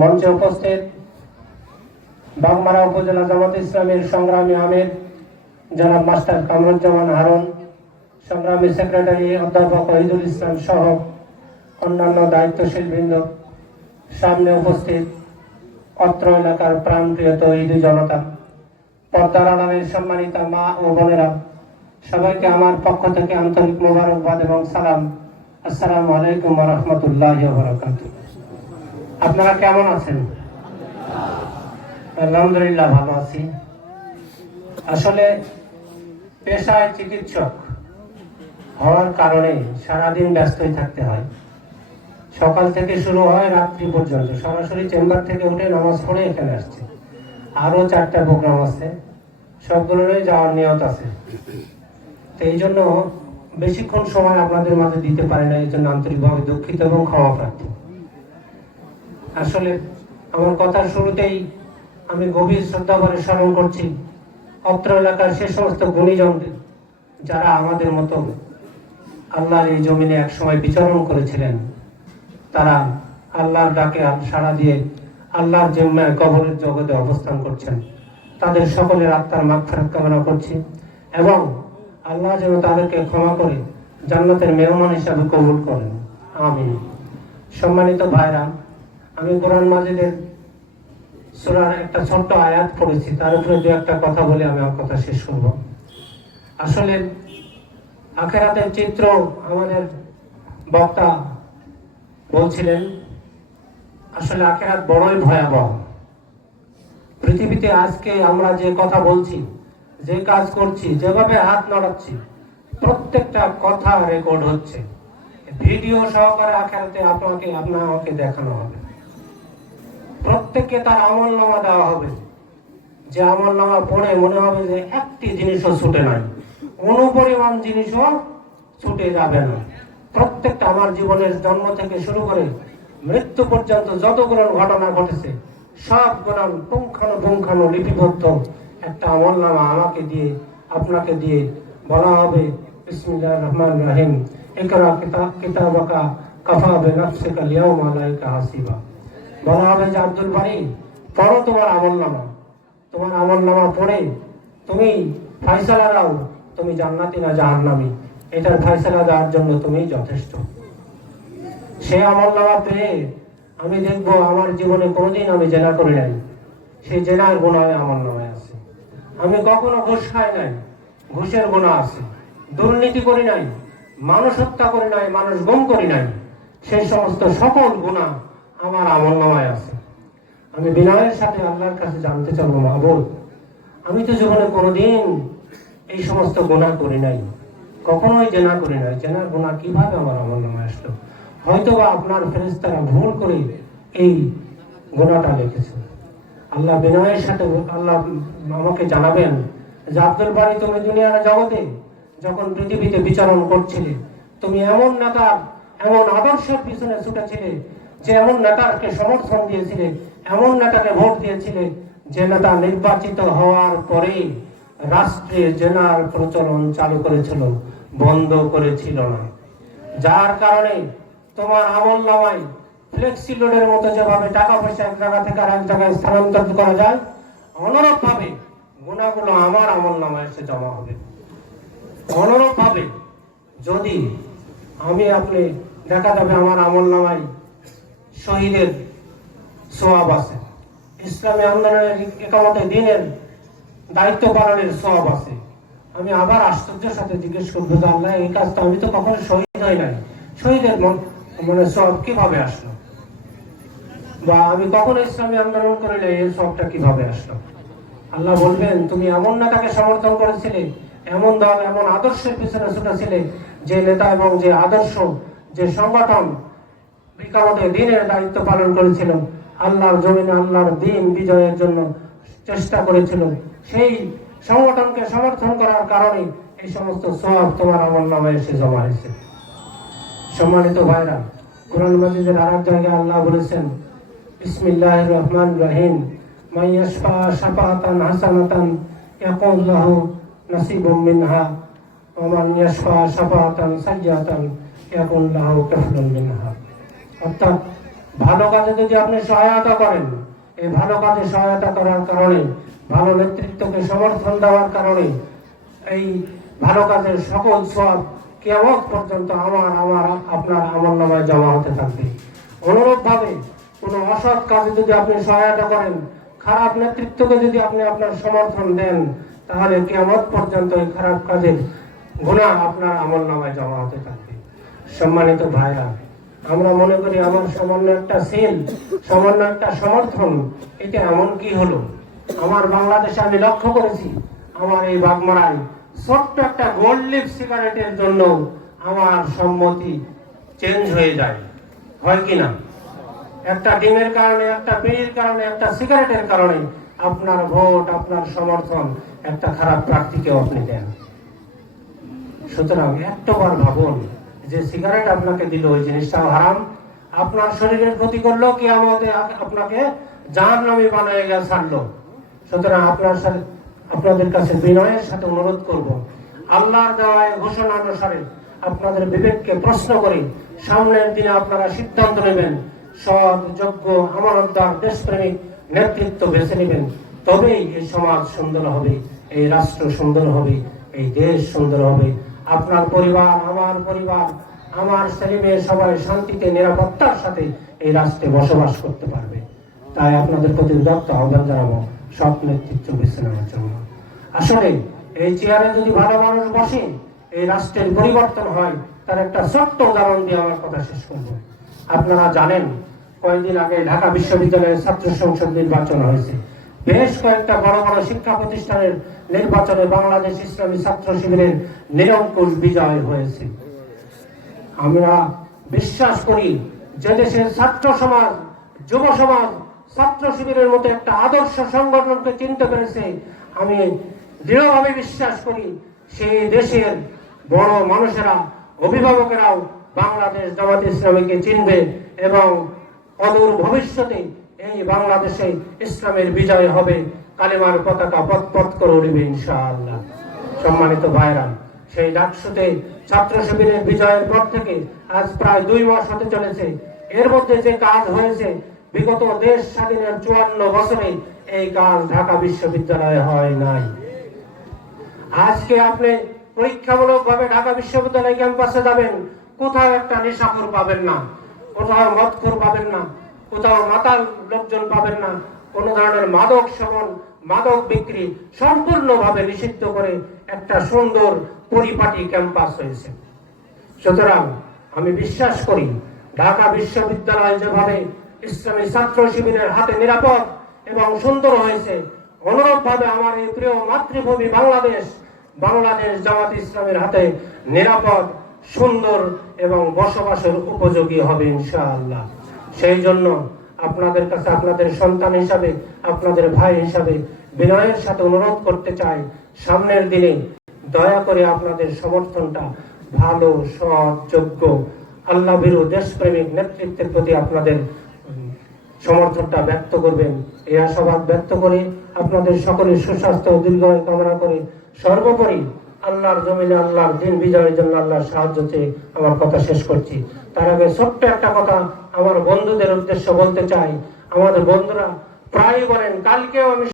মঞ্চে উপস্থিত বাগমারা উপজেলা জামাত ইসলামের সংগ্রামী আমির জনাব মাস্টার কামরুজ্জামান হারুন, সংগ্রামী সেক্রেটারি অধ্যাপক ওহিদুল ইসলাম সহ অন্যান্য দায়িত্বশীল বৃন্দ, সামনে উপস্থিত অত্র এলাকার প্রাণপ্রিয় তৌহিদি জনতা, পর্দার আড়ালের সম্মানিত মা ও বোনেরা, সবাইকে আমার পক্ষ থেকে আন্তরিক মোবারকবাদ এবং সালাম। আসসালামু আলাইকুম ওয়া রাহমাতুল্লাহি ওয়া বারাকাতুহু। আপনারা কেমন আছেন? আলহামদুলিল্লাহ ভালো আছি। আসলে পেশায় চিকিৎসক হওয়ার কারণে সারাদিন ব্যস্তই থাকতে হয়। সকাল থেকে শুরু হয় রাত্রি পর্যন্ত, সরাসরি চেম্বার থেকে উঠে নামাজ পড়ে এখানে আসছে। আরো 4টা প্রোগ্রাম আছে, সবগুলোরই যাওয়ার নিয়ত আছে। তো এই জন্য বেশিক্ষণ সময় আপনাদের মাঝে দিতে পারে না, এই জন্য আন্তরিকভাবে দুঃখিত এবং ক্ষমা প্রার্থী। আসলে আমার কথার শুরুতেই আমি গভীর শ্রদ্ধা করে স্মরণ করছি অত্র এলাকার সে সমস্ত গুণীজনদের যারা আমাদের মতো আল্লাহর এই জমিনে একসময় বিচরণ করেছিলেন। তারা আল্লাহর ডাকে সাড়া দিয়ে আল্লাহর জিম্মায় কবরের জগতে অবস্থান করছেন। তাদের সকলের আত্মার মাগফিরাত কামনা করছি এবং আল্লাহ যেন তাদেরকে ক্ষমা করে জান্নাতের মেহমান হিসাবে কবুল করেন, আমিন। সম্মানিত ভাইরা, আমি কোরআন মাজিদের সূরার একটা ছোট্ট আয়াত পড়েছি, তার উপরে দু একটা কথা বলে আমি আমার কথা শেষ করব। আসলে আখিরাতের চিত্র আমাদের বক্তা বলছিলেন, আসলে আখিরাত বড়ই ভয়াবহ। পৃথিবীতে আজকে আমরা যে কথা বলছি, যে কাজ করছি, যেভাবে হাত নাড়াচ্ছি, প্রত্যেকটা কথা রেকর্ড হচ্ছে, ভিডিও সহকারে আখিরাতে আপনাকে দেখানো হবে। প্রত্যেককে তার আমলনামা দেওয়া হবে, যে আমলনামা পড়ে মনে হবে যে একটি জিনিসও ছুটে নাই, অনুপরিমাণ জিনিসও ছুটে যাবে না। প্রত্যেকটা আমার জীবনের জন্ম থেকে শুরু করে মৃত্যু পর্যন্ত যতগুলো ঘটনা ঘটেছে সব গুলো পুঙ্খানুপুঙ্খানু লিপিবদ্ধ একটা আমলনামা আমাকে দিয়ে আপনাকে দিয়ে বলা হবে, বিসমিল্লাহির রহমানির রহিম, ইকরা কিতাবাকা কাফা বিনাফসিকা আল-ইয়াওমা আলাইকা হাসিবা। বলা হবে যে আব্দুল বারী, পড়ো তোমার আমলনামা। তোমার আমলনামা পড়ে তুমি ফয়সালা দাও, তুমি জান্নাতি না জাহান্নামী, এটার ফয়সালা দেওয়ার জন্য তুমি যথেষ্ট। সে আমলনামা পেয়ে আমি দেখবো আমার জীবনে কোনোদিন আমি জেনা করি নাই, সেই জেনার গুনাহ আমলনামায় আছে। আমি কখনো ঘুষ খাই নাই, ঘুষের গুনাহ আছে। দুর্নীতি করি নাই, মানুষ হত্যা করি নাই, মানুষ গুম করি নাই, সেই সমস্ত সকল গুনাহ আমার আমলনামায় আছে। আমি বিনয়ের সাথে আল্লাহর কাছে জানতে চাবো, মাহবুব, আমি তো জীবনে কোনোদিন এই সমস্ত গুনাহ করি নাই, কখনোই জেনা করি নাই, জেনার গুনাহ কিভাবে আমার আমলনামায় আসলো? হয়তোবা আপনার ফেরেশতারা ভুল করে এই গুনাহটা লিখেছে। আল্লাহ বিনয়ের সাথে আল্লাহ আমাকে জানাবেন যে আব্দুল বারী, তুমি দুনিয়ার জগতে যখন পৃথিবীতে বিচরণ করছিলে, তুমি এমন নেতা, এমন আদর্শের পিছনে ছুটেছিলে, যে এমন নেতাকে সমর্থন দিয়েছিলে, এমন নেতাকে ভোট দিয়েছিলে, যে নেতা নির্বাচিত হওয়ার পরে রাষ্ট্রে জেনার প্রচলন চালু করেছিল, বন্ধ করেছিল না। যার কারণে তোমার আমলনামায় ফ্লেক্সি লোডের মতো যেভাবে টাকা পয়সা এক জায়গা থেকে আরেক জায়গায় স্থানান্তর করা যায়, অনুরূপ ভাবে গুনাহগুলো আমার আমলনামায় এসে জমা হবে। অনুরূপ ভাবে যদি আপনি দেখা যাবে আমার আমলনামায় শহীদের সওয়াব আছে, ইসলামী আন্দোলনের ইকামতে দ্বীনের দায়িত্ব পালনের সওয়াব আছে, আমি আবার আশ্চর্যের সাথে জিজ্ঞেস করবো যে আল্লাহ, এই কাজ তো আমি তো কখনো শহীদ হই নাই, শহীদের মানে সওয়াব কিভাবে আসলো? বা আমি কখনো ইসলামী আন্দোলন করিলে এর সওয়াবটা কিভাবে আসলো? আল্লাহ বলবেন, তুমি এমন নেতাকে সমর্থন করেছিলে, এমন দল, এমন আদর্শের পিছনে ছুটেছিলে, যে নেতা এবং যে আদর্শ, যে সংগঠন ইকামতে দ্বীনের দায়িত্ব পালন করেছিল, আল্লাহর জমিনে আল্লাহর দ্বীন বিজয়ের জন্য চেষ্টা করেছিল, সেই সংগঠনকে সমর্থন করার কারণে এই সমস্ত সওয়াব তোমার আমলনামায় এসে জমা হয়েছে। সম্মানিত ভাইরা, কোরআন মাজিদের আরেক জায়গায় আল্লাহ বলেছেন, বিসমিল্লাহির রহমানির রহিম, মান ইয়াশফা শাফাআতান হাসানাতান ইয়াকুল লাহু নাসিবুম মিনহা ওয়া মান ইয়াশফা শাফাআতান সাইয়্যাতান ইয়াকুল লাহু কাফলুন মিনহা। অর্থাৎ ভালো কাজে যদি আপনি সহায়তা করেন, এই ভালো কাজে সহায়তা করার কারণে, ভালো নেতৃত্বকে সমর্থন দেওয়ার কারণে এই ভালো কাজের সকল সব কিয়ামত পর্যন্ত আপনার আমলনামায় জমা হতে থাকবে। অনুরূপভাবে কোনো অসৎ কাজে যদি আপনি সহায়তা করেন, খারাপ নেতৃত্বকে যদি আপনি আপনার সমর্থন দেন, তাহলে কিয়ামত পর্যন্ত এই খারাপ কাজের গুনাহ আপনার আমলনামায় জমা হতে থাকবে। সম্মানিত ভাইরা, আমরা মনে করি আমার সামান্য একটা সেল, সামান্য একটা সমর্থন, এটা এমন কি হলো? আমার বাংলাদেশে আমি লক্ষ্য করেছি, আমার এই বাগমারায় ছোট্ট একটা গোল্ড লিফ সিগারেটের জন্য আমার সম্মতি চেঞ্জ হয়ে যায়, হয় কি না? একটা ডিমের কারণে, একটা বিড়ির কারণে, একটা সিগারেটের কারণে আপনার ভোট, আপনার সমর্থন একটা খারাপ প্রার্থীকেও আপনি দেন। সুতরাং একটাবার ভাবুন যে সিগারেট আপনাকে দিল, ওই জিনিসটাও হারাম, আপনার শরীরের ক্ষতি করলো, কি আমাদের আপনাকে জাহান্নামী বানিয়ে গেল ছাড়লো। সুতরাং আপনাদের কাছে বিনয়ের সাথে অনুরোধ করব, আল্লাহর দেওয়া ঘোষণা অনুসারে আপনাদের বিবেককে প্রশ্ন করে সামনের দিনে আপনারা সিদ্ধান্ত নেবেন, সৎ, যোগ্য, আমানতদার, দেশপ্রেমিক নেতৃত্ব বেছে নেবেন। তবেই এই সমাজ সুন্দর হবে, এই রাষ্ট্র সুন্দর হবে, এই দেশ সুন্দর হবে। আপনার পরিবার, আমার পরিবার, আমার ছেলে মেয়ে সবাই শান্তিতে, নিরাপত্তার সাথে এই রাষ্ট্রে বসবাস করতে পারবে। তাই আপনাদের প্রতি উদাত্ত আহ্বান জানাবো সৎ নেতৃত্ব বেছে নেওয়ার জন্য। আসলে এই চেয়ারে যদি ভালো মানুষ বসে, এই রাষ্ট্রের পরিবর্তন হয়, তার একটা ছোট্ট উদাহরণ দিয়ে আমার কথা শেষ করব। আপনারা জানেন, কয়েকদিন আগে ঢাকা বিশ্ববিদ্যালয়ের ছাত্র সংসদ নির্বাচন হয়েছে। বেশ কয়েকটা বড় বড় শিক্ষা প্রতিষ্ঠানের নির্বাচনে বাংলাদেশ ইসলামী ছাত্র শিবিরের নিরঙ্কুশ বিজয় হয়েছে। আমরা বিশ্বাস করি যে দেশের ছাত্র সমাজ, যুব সমাজ ছাত্র শিবিরের মতো একটা আদর্শ সংগঠনকে চিনতে পেরেছে। আমি দৃঢ়ভাবে বিশ্বাস করি সেই দেশের বড় মানুষেরা, অভিভাবকেরাও বাংলাদেশ জামাত ইসলামীকে চিনবে এবং অদূর ভবিষ্যতে এই বাংলাদেশে ইসলামের বিজয় হবে, কালেমার পতাকা পথ করে উঠবে ইনশাআল্লাহ। সম্মানিত ভাইরা, সেই ডাকসুতে ছাত্র শিবিরের বিজয়ের পর থেকে আজ প্রায় 2 মাস হতে চলেছে। এর মধ্যে যে কাজ হয়েছে, বিগত দেশ স্বাধীনের 54 বছরে এই কাজ ঢাকা বিশ্ববিদ্যালয়ে হয় নাই। আজকে আপনি পরীক্ষামূলক ভাবে ঢাকা বিশ্ববিদ্যালয় ক্যাম্পাসে যাবেন, কোথাও একটা নেশাখোর পাবেন না, কোথাও মদখোর পাবেন না, কোথাও মাতাল লোকজন পাবেন না। কোন ধরনের মাদক সেবন, মাদক বিক্রি সম্পূর্ণভাবে নিষিদ্ধ করে একটা সুন্দর পরিপাটি ক্যাম্পাস হয়েছে। সুতরাং আমি বিশ্বাস করি ঢাকা বিশ্ববিদ্যালয় যেভাবে ইসলামী ছাত্র শিবিরের হাতে নিরাপদ এবং সুন্দর হয়েছে, অনুরূপভাবে আমার এই প্রিয় মাতৃভূমি বাংলাদেশ জামাত ইসলামের হাতে নিরাপদ, সুন্দর এবং বসবাসের উপযোগী হবে ইনশাআল্লাহ। সেই জন্য আপনাদের কাছে, আপনাদের সন্তান হিসাবে, আপনাদের ভাই হিসাবে বিনয়ের সাথে অনুরোধ করতে চাই, সামনের দিনে দয়া করে আপনাদের সমর্থনটা ভালো, সৎ, যোগ্য, আল্লাহ ভীরু, দেশপ্রেমিক নেতৃত্বের প্রতি আপনাদের সমর্থনটা ব্যক্ত করবেন। এই আশাবাদ ব্যক্ত করে আপনাদের সকলের সুস্বাস্থ্য ও দীর্ঘায়ু কামনা করে সর্বোপরি আল্লাহর জমিনে আল্লাহর দিন বিজয়ের জন্য আল্লাহর সাহায্য চেয়ে আমার কথা শেষ করছি। তার আগে ছোট্ট একটা কথা আমার বন্ধুদের উদ্দেশ্য বলতে চাই। আমাদের বন্ধুরা প্রায় বলেন, কালকেও আমি